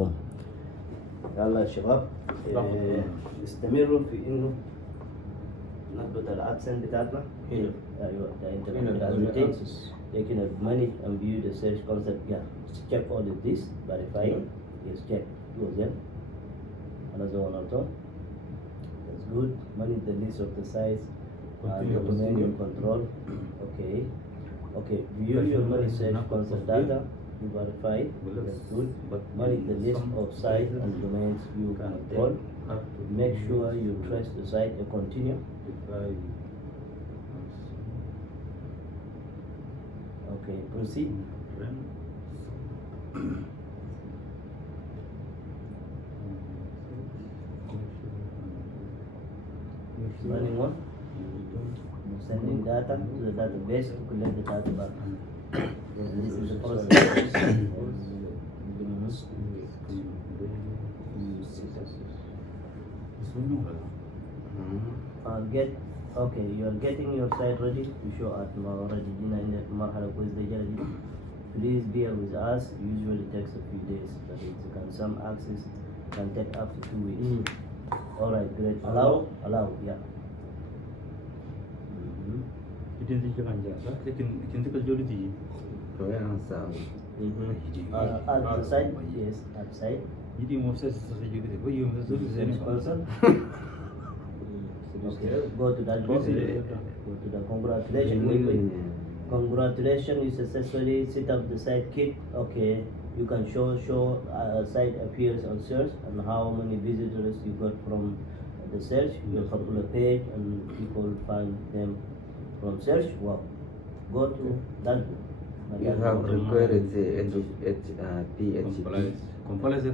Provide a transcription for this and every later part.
بوم. يلا يا شباب استمروا في انه نثبت الادسن بتاعتنا. هنا. ايوه ده انت هنا they can manage and view the search concept. Yeah, check all of this, verifying. Yes, check two of them. Another one also. That's good. Manage the list of the size. Document your control. Okay. Okay. View your money search concept data. You verify. That's good. Manage the list of sites and domains you control. Make sure you trace the site and continue. Okay, proceed. Running one. Sending data to the database to collect the data back. This is the process. Get okay. You are getting your site ready to show at already in marhala quiz the Please bear with us. Usually takes a few days, but it can some access can take up to 2 weeks. All right, great. Allow, yeah. At the side, yes, at the side. Okay, go to that box. Go to the congratulations. Congratulations, you successfully set up the site kit. Okay, you can show site appears on search and how many visitors you got from the search, your popular page, and people find them from search. Wow, go to that. You have required the PHP compliance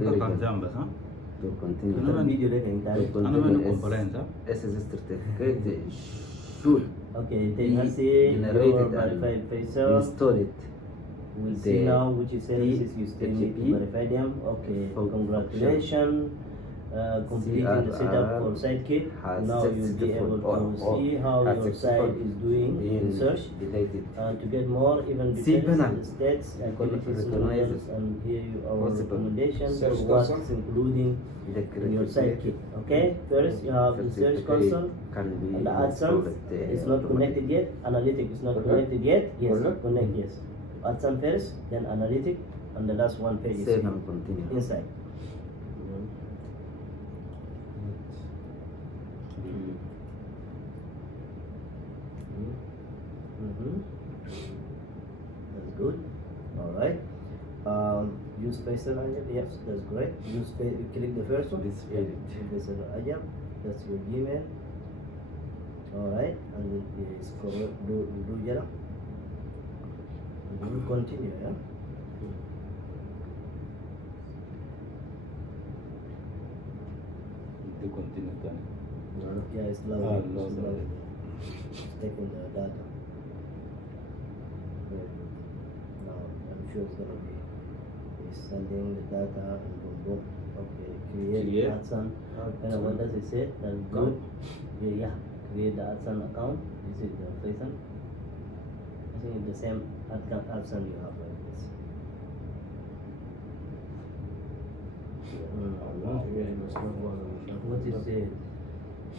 to continue. Video SSS certificate should okay, be then I see generated your and verified Facebook. install it. We'll see now which services you still need to verify them. Okay, congratulations. Completing the setup for SiteKit. Now you'll be able to see how your site is doing in search. To get more even details on the stats, activities, models, and here you our recommendations for what's including in your SiteKit. Okay, first you have the search console and the AdSense is not connected yet. Analytics is not connected yet. Yes, connect yes. AdSense first, then Analytics, and the last one page is inside. That's good. All right. Use Faisal Ajab. Yes, that's great. Use click the first one. This Faisal Ajab. That's your Gmail. All right. And then scroll do jala. Continue. Yeah. Yeah, it's low. It's taking the data. Now I'm sure it's gonna be sending the data and boom boom. Okay, create AdSense. And what does it say? That's good. Yeah, create the AdSense account. This is the person. I think it's the same AdSense you have like this. What is it?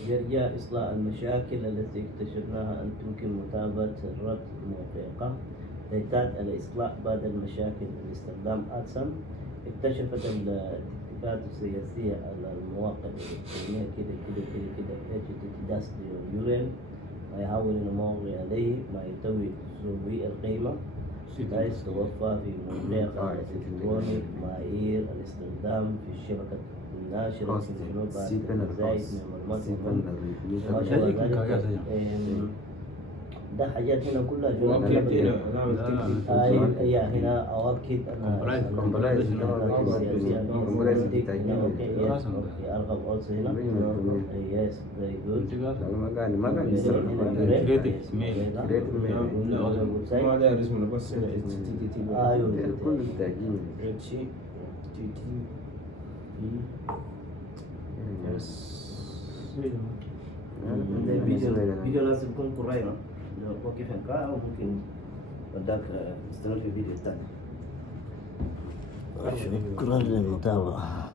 يرجى إصلاح المشاكل التي اكتشفناها أن تمكن متابعة الربط الموثقة. تحتاج الإصلاح بعد المشاكل باستخدام أدسن. اكتشفت الاتفاقات السياسية على المواقع الإلكترونية كده HTTPS URL ما يحول الموقع عليه ما يتوي ذوي القيمة لا يتوفى في مواقع الإلكترونية معايير الاستخدام في الشبكة الناشرة في جنوب زايد من المعلومات ده حاجات هنا كلها هي هنا أوكيد أرغب also هنا yes very good فيديو لازم يكون قريب لو كيف أو ممكن بدك استنى في فيديو ثاني شكرا للمتابعة.